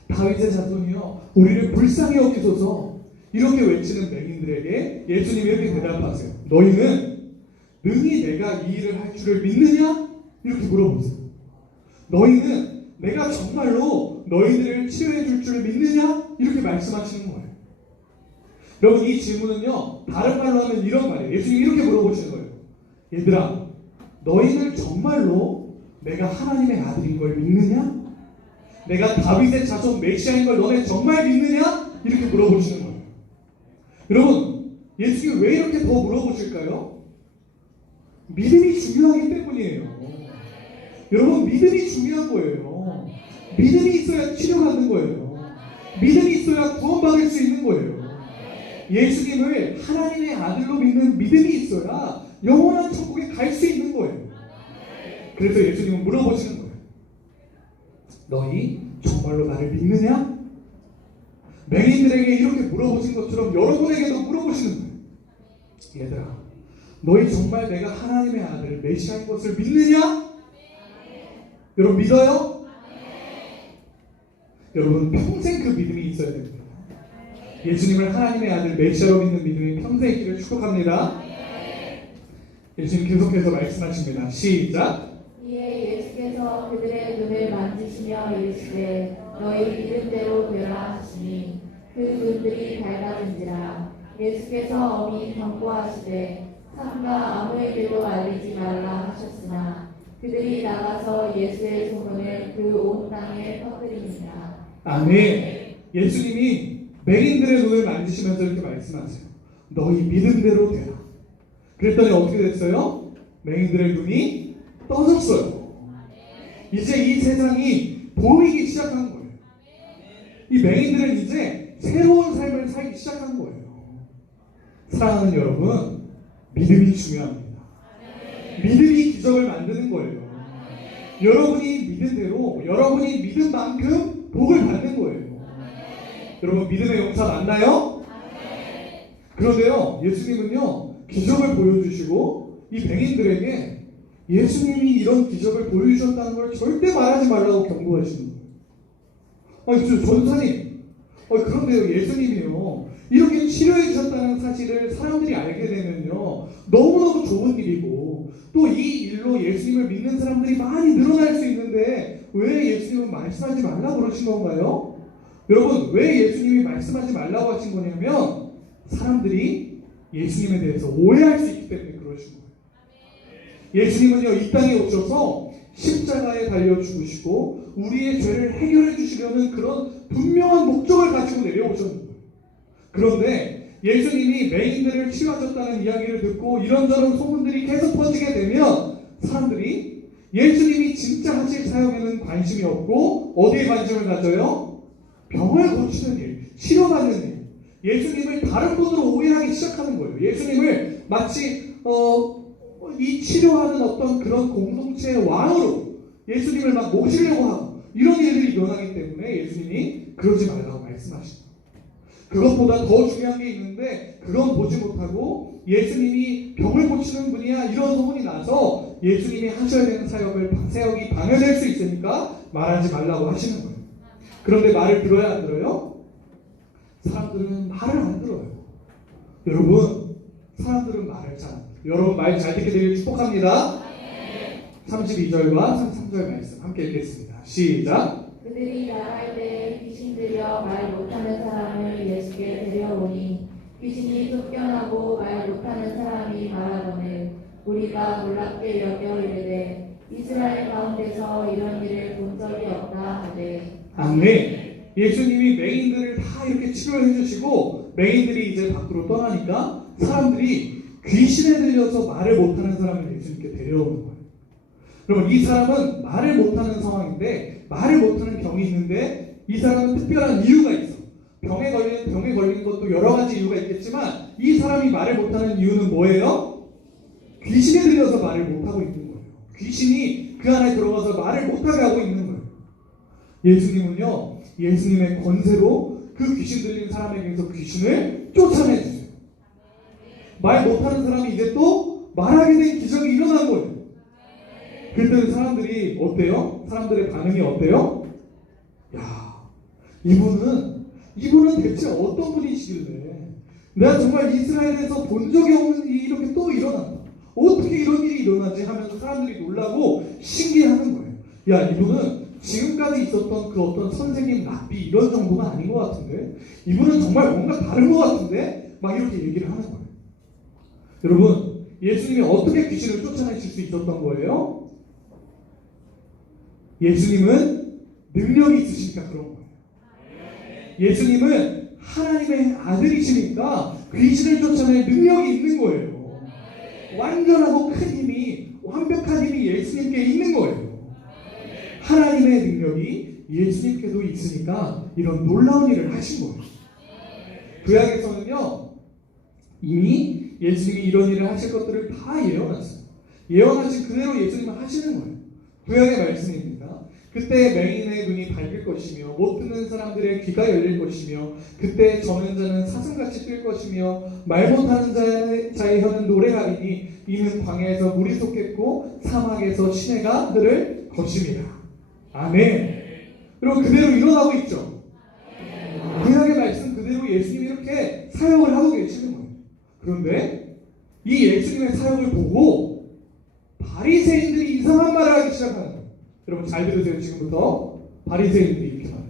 다윗의 자손이여 우리를 불쌍히 여기소서 이렇게 외치는 맹인들에게 예수님이 이렇게 대답하세요. 너희는 능히 내가 이 일을 할 줄을 믿느냐? 이렇게 물어보세요. 너희는 내가 정말로 너희들을 치료해 줄 줄 믿느냐? 이렇게 말씀하시는 거예요. 여러분, 이 질문은요, 다른 말로 하면 이런 말이에요. 예수님이 이렇게 물어보시는 거예요. 얘들아, 너희는 정말로 내가 하나님의 아들인 걸 믿느냐? 내가 다윗의 자손 메시아인 걸 너네 정말 믿느냐? 이렇게 물어보시는 거예요. 여러분, 예수님이 왜 이렇게 더 물어보실까요? 믿음이 중요하기 때문이에요. 여러분, 믿음이 중요한 거예요. 믿음이 있어야 치료받는 거예요. 믿음이 있어야 구원받을 수 있는 거예요. 예수님을 하나님의 아들로 믿는 믿음이 있어야 영원한 천국에 갈 수 있는 거예요. 그래서 예수님은 물어보시는 거예요. 너희 정말로 나를 믿느냐? 맹인들에게 이렇게 물어보신 것처럼 여러분에게도 물어보시는 거예요. 얘들아, 너희 정말 내가 하나님의 아들 메시아인 것을 믿느냐? 여러분, 믿어요? 여러분, 평생 그 믿음이 있어야 됩니다. 예수님을 하나님의 아들 메시아로 믿는 믿음이 평생 있기를 축복합니다. 예수님 계속해서 말씀하십니다. 시작. 이에 예수께서 그들의 눈을 만지시며 이르시되 너희 믿음대로 되라 하시니 그 눈들이 밝아진지라. 예수께서 엄히 경고하시되 삼가 아무에게도 알리지 말라 하셨으나 그들이 나가서 예수의 소문을 그 온 땅에 퍼뜨리니라. 아멘. 예수님이 맹인들의 눈을 만지시면서 이렇게 말씀하세요. 너희 믿음대로 되라. 그랬더니 어떻게 됐어요? 맹인들의 눈이 떠졌어요. 이제 이 세상이 보이기 시작한 거예요. 이 맹인들은 이제 새로운 삶을 살기 시작한 거예요. 사랑하는 여러분, 믿음이 중요합니다. 믿음이 기적을 만드는 거예요. 여러분이 믿은 대로, 여러분이 믿은 만큼 복을 받는 거예요. 여러분, 믿음의 용사 맞나요? 그런데요, 예수님은요, 기적을 보여주시고 이 맹인들에게 예수님이 이런 기적을 보여주셨다는 걸 절대 말하지 말라고 경고하시는 거예요. 아니, 전사님, 그런데요, 예수님이요, 이렇게 치료해 주셨다는 사실을 사람들이 알게 되면요, 너무너무 좋은 일이고 또 이 일로 예수님을 믿는 사람들이 많이 늘어날 수 있는데 왜 예수님은 말씀하지 말라고 그러신 건가요? 여러분, 왜 예수님이 말씀하지 말라고 하신 거냐면 사람들이 예수님에 대해서 오해할 수 있기 때문에 그러신 거예요. 예수님은요, 이 땅에 오셔서 십자가에 달려 죽으시고 우리의 죄를 해결해 주시려는 그런 분명한 목적을 가지고 내려오셨는 거예요. 그런데 예수님이 맹인들을 치유하셨다는 이야기를 듣고 이런저런 소문들이 계속 퍼지게 되면 사람들이 예수님이 진짜 하실 사역에는 관심이 없고 어디에 관심을 가져요? 병을 고치는 일, 치료받는 일. 예수님을 다른 분으로 오해하기 시작하는 거예요. 예수님을 마치 이 치료하는 어떤 그런 공동체의 왕으로 예수님을 막 모시려고 하고 이런 일들이 일어나기 때문에 예수님이 그러지 말라고 말씀하십니다. 그것보다 더 중요한 게 있는데 그건 보지 못하고 예수님이 병을 고치는 분이야 이런 소문이 나서 예수님이 하셔야 되는 사역이 방해될 수 있으니까 말하지 말라고 하시는 거예요. 그런데 말을 들어야 안 들어요? 사람들은 말을 안 들어요. 여러분, 사람들은 말을 잘 안 들어요. 여러분 말 잘 듣게 되길 축복합니다. 32절과 33절 말씀 함께 읽겠습니다. 시작. 그들이 나갈 때 귀신 들여 말 못하는 사람을 예수께 데려오니 귀신이 쫓겨나고 말 못하는 사람이 말하거늘 우리가 놀랍게 여겨 이르되 이스라엘 가운데서 이런 일을 본 적이 없다 하되. 아멘. 예수님이 맹인들을 다 이렇게 치료해 주시고 맹인들이 이제 밖으로 떠나니까 사람들이 귀신에 들려서 말을 못하는 사람을 예수님께 데려오는 거예요. 그러면 이 사람은 말을 못하는 상황인데 말을 못하는 병이 있는데 이 사람은 특별한 이유가 있어. 병에 걸린 것도 여러 가지 이유가 있겠지만 이 사람이 말을 못하는 이유는 뭐예요? 귀신에 들려서 말을 못하고 있는 거예요. 귀신이 그 안에 들어가서 말을 못하게 하고 있는 거예요. 예수님은요, 예수님의 권세로 그 귀신 들린 사람에게서 귀신을 쫓아내주세요. 말 못하는 사람이 이제 또 말하게 된 기적이 일어난 거예요. 그때는 사람들이 어때요? 사람들의 반응이 어때요? 야, 이분은 대체 어떤 분이시길래 내가 정말 이스라엘에서 본 적이 없는 일이 이렇게 또 일어난다. 어떻게 이런 일이 일어나지 하면서 사람들이 놀라고 신기해하는 거예요. 야, 이분은 지금까지 있었던 그 어떤 선생님 랍비 이런 정도가 아닌 것 같은데 이분은 정말 뭔가 다른 것 같은데 막 이렇게 얘기를 하는 거예요. 여러분, 예수님이 어떻게 귀신을 쫓아내실 수 있었던 거예요? 예수님은 능력이 있으시니까 그런 거예요. 예수님은 하나님의 아들이시니까 귀신을 쫓아낼 능력이 있는 거예요. 완전하고 큰 힘이, 완벽한 힘이 예수님께 있는 거예요. 하나님의 능력이 예수님께도 있으니까 이런 놀라운 일을 하신 거예요. 구약에서는요, 이미 예수님이 이런 일을 하실 것들을 다 예언했어요. 예언하신 그대로 예수님은 하시는 거예요. 구약의 말씀입니다. 그때 맹인의 눈이 밝을 것이며 못 듣는 사람들의 귀가 열릴 것이며 그때 저는 자는 사슴같이 뛸 것이며 말 못하는 자의 혀는 노래하리니 이는 광야에서 물이 솟겠고 사막에서 시내가 흐를 것입니다. 아멘. 여러분, 그대로 일어나고 있죠. 구약의 말씀 그대로 예수님이 이렇게 사역을 하고 계시는 거예요. 그런데 이 예수님의 사역을 보고 바리새인들이 이상한 말을 하기 시작하는 거예요. 여러분 잘 들으세요. 지금부터 바리새인들이 이렇게 말해요.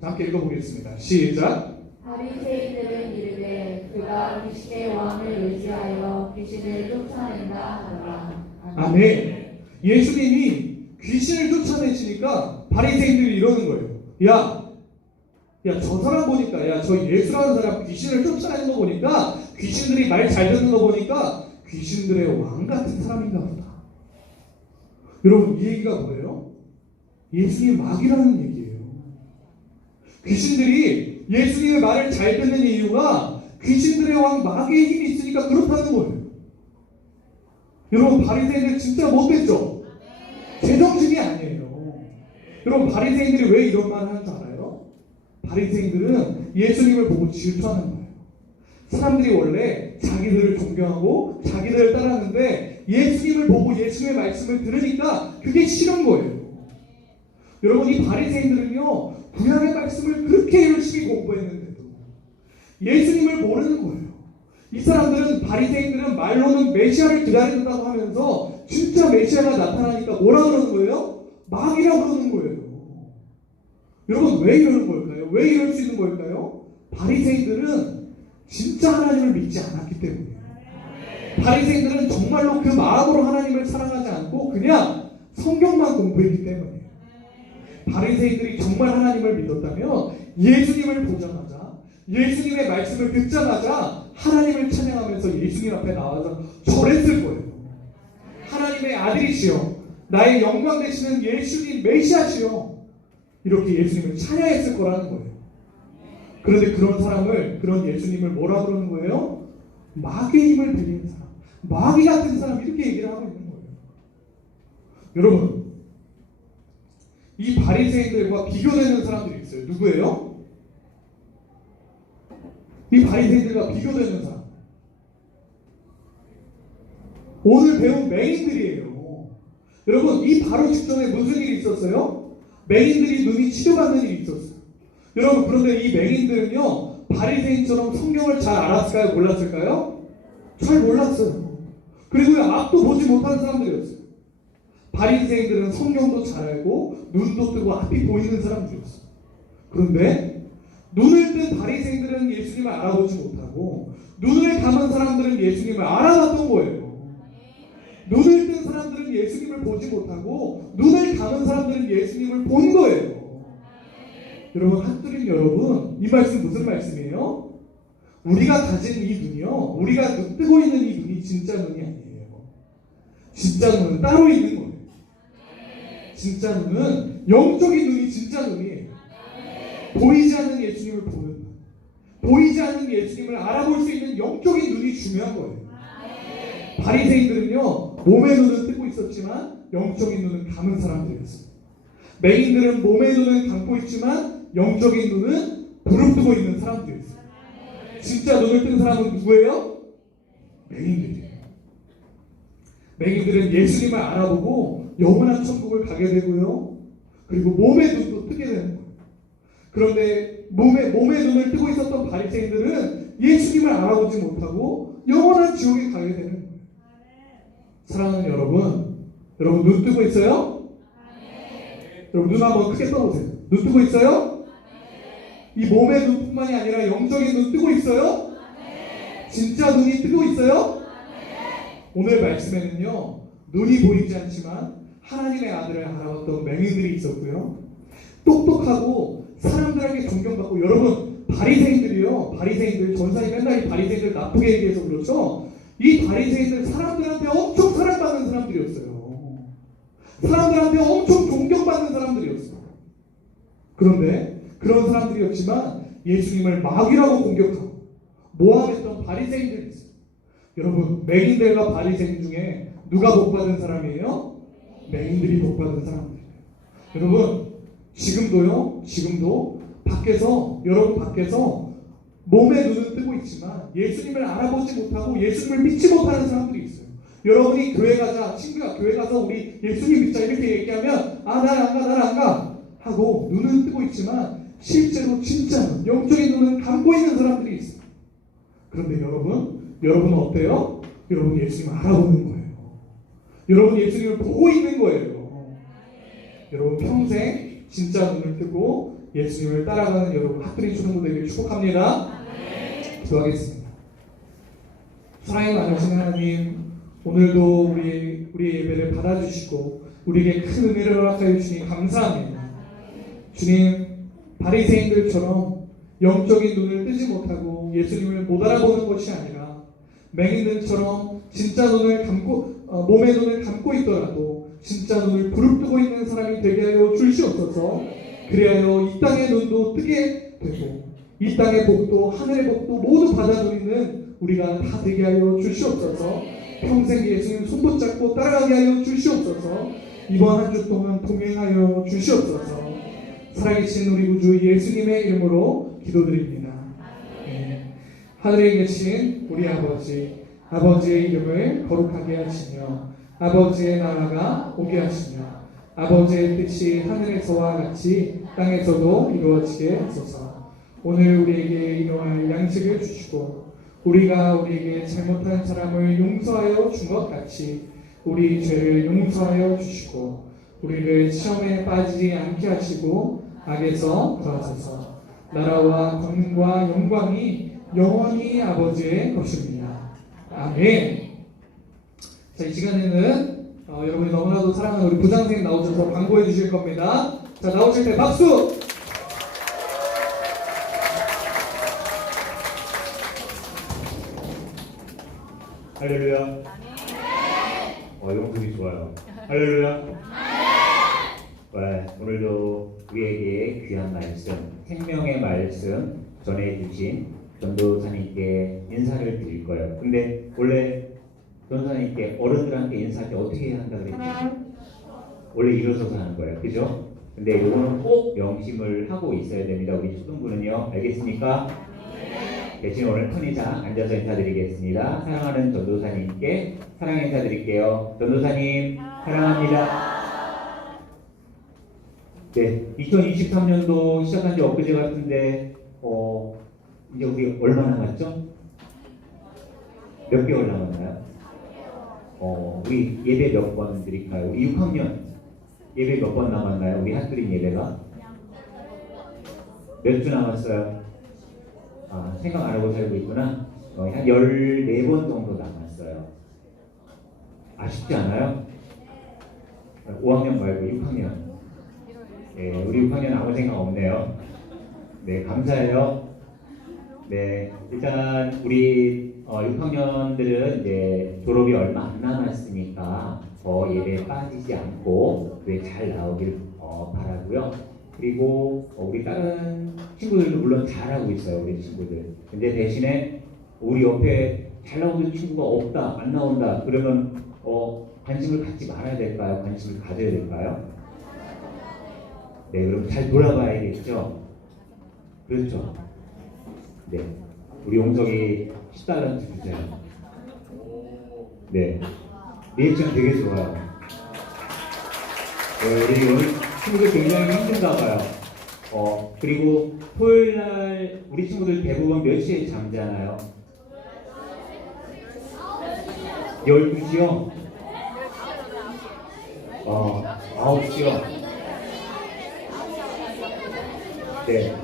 함께 읽어보겠습니다. 시작. 바리새인들은 이르되 그가 귀신의 왕을 의지하여 귀신을 쫓아낸다 하더라. 아멘. 예수님이 귀신을 쫓아내시니까 바리새인들이 이러는 거예요. 야, 저 사람 보니까, 야, 저 예수라는 사람 귀신을 쫓아내는 거 보니까, 귀신들이 말 잘 듣는 거 보니까 귀신들의 왕 같은 사람인가 보다. 여러분, 이 얘기가 뭐예요? 예수님이 막이라는 얘기예요. 귀신들이 예수님의 말을 잘 듣는 이유가 귀신들의 왕 마귀의 힘이 있으니까 그렇다는 거예요. 여러분, 바리새인들 진짜 못됐죠? 제정신이 아니에요. 여러분, 바리새인들이 왜 이런 말을 하는 줄 알아요? 바리새인들은 예수님을 보고 질투하는 거예요. 사람들이 원래 자기들을 존경하고 자기들을 따랐는데 예수님을 보고 예수님의 말씀을 들으니까 그게 싫은 거예요. 여러분, 이 바리새인들은요, 구약의 말씀을 그렇게 열심히 공부했는데도 예수님을 모르는 거예요. 이 사람들은, 바리새인들은 말로는 메시아를 기다린다고 하면서 진짜 메시아가 나타나니까 뭐라 그러는 거예요? 마귀라고 그러는 거예요. 여러분, 왜 이러는 걸까요? 왜 이럴 수 있는 걸까요? 바리새인들은 진짜 하나님을 믿지 않았기 때문이에요. 바리새인들은 정말로 그 마음으로 하나님을 사랑하지 않고 그냥 성경만 공부했기 때문이에요. 바리새인들이 정말 하나님을 믿었다면 예수님을 보자마자 예수님의 말씀을 듣자마자 하나님을 찬양하면서 예수님 앞에 나와서 절했을 거예요. 하나님의 아들이시여, 나의 영광 되시는 예수님 메시아시여, 이렇게 예수님을 찬양했을 거라는 거예요. 그런데 그런 사람을, 그런 예수님을 뭐라 그러는 거예요? 마귀의 힘을 빌리는 사람, 마귀 같은 사람, 이렇게 얘기를 하고 있는 거예요. 여러분, 이 바리새인들과 비교되는 사람들이 있어요. 누구예요? 이 바리새인들과 비교되는 사람, 오늘 배운 맹인들이에요. 여러분, 이 바로 직전에 무슨 일이 있었어요? 맹인들이 눈이 치료받는 일이 있었어요. 여러분, 그런데 이 맹인들은요, 바리새인처럼 성경을 잘 알았을까요? 몰랐을까요? 잘 몰랐어요. 그리고 앞도 보지 못하는 사람들이었어요. 바리새인들은 성경도 잘 알고 눈도 뜨고 앞이 보이는 사람들이었어요. 그런데 눈을 뜬 바리새인들은 예수님을 알아보지 못하고 눈을 감은 사람들은 예수님을 알아봤던 거예요. 눈을 뜬 사람들은 예수님을 보지 못하고 눈을 감은 사람들은 예수님을 본 거예요. 여러분, 핫드림 여러분, 이 말씀 무슨 말씀이에요? 우리가 가진 이 눈이요, 우리가 뜨고 있는 이 눈이 진짜 눈이 아니에요. 진짜 눈은 따로 있는 거예요. 진짜 눈은 영적인 눈이 진짜 눈이에요. 보이지 않는 예수님을 보는 눈, 보이지 않는 예수님을 알아볼 수 있는 영적인 눈이 중요한 거예요. 바리새인들은요, 몸의 눈은 뜨고 있었지만 영적인 눈은 감은 사람들이었어요. 맹인들은 몸의 눈은 감고 있지만 영적인 눈은 부릅뜨고 있는 사람들이었어요. 진짜 눈을 뜬 사람은 누구예요? 맹인들이에요. 맹인들은 예수님을 알아보고 영원한 천국을 가게 되고요, 그리고 몸의 눈도 뜨게 되는 거예요. 그런데 몸의 눈을 뜨고 있었던 바리새인들은 예수님을 알아보지 못하고 영원한 지옥에 가게 되는 거예요. 사랑하는 여러분, 눈 뜨고 있어요? 여러분, 눈 한번 크게 떠보세요. 눈 뜨고 있어요? 이 몸의 눈뿐만이 아니라 영적인 눈 뜨고 있어요? 진짜 눈이 뜨고 있어요? 오늘 말씀에는요, 눈이 보이지 않지만 하나님의 아들을 알아봤던 맹인들이 있었고요, 똑똑하고 사람들에게 존경받고, 여러분, 바리새인들, 전사님 맨날 이 바리새인들 나쁘게 얘기해서 그렇죠? 이 바리새인들 사람들한테 엄청 사랑받는 사람들이었어요. 사람들한테 엄청 존경받는 사람들이었어요. 그런데 그런 사람들이었지만 예수님을 마귀라고 공격하고 모함했던 바리새인들이 있어요. 여러분, 맹인들과 바리새인 중에 누가 복받은 사람이에요? 맹인들이 복받은 사람들이에요. 여러분, 지금도 여러분 밖에서 몸의 눈은 뜨고 있지만 예수님을 알아보지 못하고 예수님을 믿지 못하는 사람들이 있어요. 여러분이 교회 가자, 친구가 교회 가서 우리 예수님 믿자 이렇게 얘기하면 난 안 가 하고 눈은 뜨고 있지만 실제로 진짜 영적인 눈은 감고 있는 사람들이 있어요. 그런데 여러분은 어때요? 여러분 예수님을 알아보는 거예요. 여러분 예수님을 보고 있는 거예요. 여러분 평생 진짜 눈을 뜨고 예수님을 따라가는 여러분 핫드림 초등부대를 축복합니다. 기도하겠습니다. 사랑이 많으신 하나님, 오늘도 우리의 예배를 받아주시고 우리에게 큰 은혜를 허락하여 주시니 감사합니다. 주님, 바리새인들처럼 영적인 눈을 뜨지 못하고 예수님을 못 알아보는 것이 아니라 맹인들처럼 진짜 몸의 눈을 감고 있더라도 진짜 눈을 부릅뜨고 있는 사람이 되게 하여 주시옵소서. 그리하여 이 땅의 눈도 뜨게 되고 이 땅의 복도 하늘의 복도 모두 받아 누리는 우리가 다 되게 하여 주시옵소서. 평생 예수님 손붙잡고 따라가게 하여 주시옵소서. 이번 한 주 동안 동행하여 주시옵소서. 살아계신 우리 구주 예수님의 이름으로 기도드립니다. 하늘에 계신 우리 아버지의 이름을 거룩하게 하시며 아버지의 나라가 오게 하시며 아버지의 뜻이 하늘에서와 같이 땅에서도 이루어지게 하소서. 오늘 우리에게 일용할 양식을 주시고 우리가 우리에게 잘못한 사람을 용서하여 준 것 같이 우리 죄를 용서하여 주시고 우리를 시험에 빠지지 않게 하시고 악에서 구하소서. 나라와 권능과 영광이 영원히 아버지의 것입니다. 아멘. 자, 이 시간에는 여러분이 너무나도 사랑하는 우리 부장선생님 나오셔서 광고해 주실 겁니다. 자, 나오실 때 박수! 할렐루야. 이런 분이 좋아요. 할렐루야. 네, 오늘도 우리에게 귀한 말씀, 생명의 말씀 전해주신 전도사님께 인사를 드릴 거예요. 근데 원래 전도사님께 어른들한테 인사할 때 어떻게 해야 한다 그랬지? 원래 일어서서 하는 거예요. 그죠? 근데 이거는 꼭 명심을 하고 있어야 됩니다. 우리 초등부는요. 알겠습니까? 대신 오늘 편의상 앉아서 인사드리겠습니다. 사랑하는 전도사님께 사랑 인사드릴게요. 전도사님 사랑합니다. 네, 2023년도 시작한 지 엊그제 같은데 이제 우리 얼마 남았죠? 몇 개월 남았나요? 우리 예배 몇 번 드릴까요? 우리 6학년 예배 몇 번 남았나요? 우리 한드림 예배가 몇 주 남았어요? 생각 안 하고 살고 있구나. 한 14번 정도 남았어요. 아쉽지 않아요? 5학년 말고 6학년. 네, 우리 6학년 아무 생각 없네요. 네, 감사해요. 네, 일단 우리 6학년들은 이제 졸업이 얼마 안 남았으니까 더 예배에 빠지지 않고 교회 잘 나오길 바라고요. 그리고 우리 다른 친구들도 물론 잘하고 있어요. 우리 친구들. 근데 대신에 우리 옆에 잘 나오는 친구가 없다, 안 나온다 그러면 관심을 갖지 말아야 될까요? 관심을 가져야 될까요? 네, 그럼 잘 돌아봐야겠죠? 그렇죠? 네, 우리 용석이 10달러트 주세요. 네, 리액션 되게 좋아요. 네, 우리 오늘 친구들 굉장히 힘든가 봐요. 그리고 토요일날 우리 친구들 대부분 몇 시에 잠자나요? 12시요? 9시요? 네.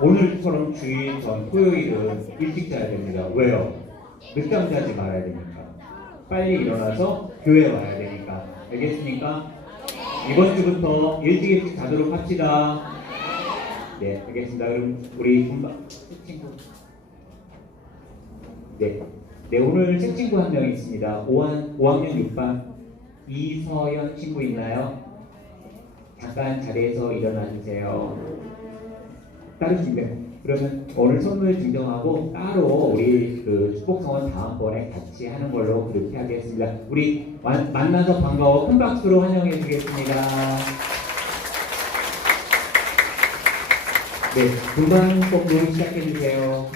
오늘처럼 주일 전 토요일은 일찍 자야 됩니다. 왜요? 늦잠 자지 말아야 되니까. 빨리 일어나서 교회 와야 되니까. 알겠습니까? 이번 주부터 일찍 자도록 합시다. 네, 알겠습니다. 그럼 우리 친구. 네, 오늘 새 친구 한 명 있습니다. 5학년 6반 이서연 친구 있나요? 잠깐 자리에서 일어나 주세요. 따르시면 그러면 오늘 선물 증정하고 따로 우리 그 축복성원 다음번에 같이 하는 걸로 그렇게 하겠습니다. 우리 만나서 반가워 큰 박수로 환영해 주겠습니다. 네, 분반 뽑기 시작해 주세요.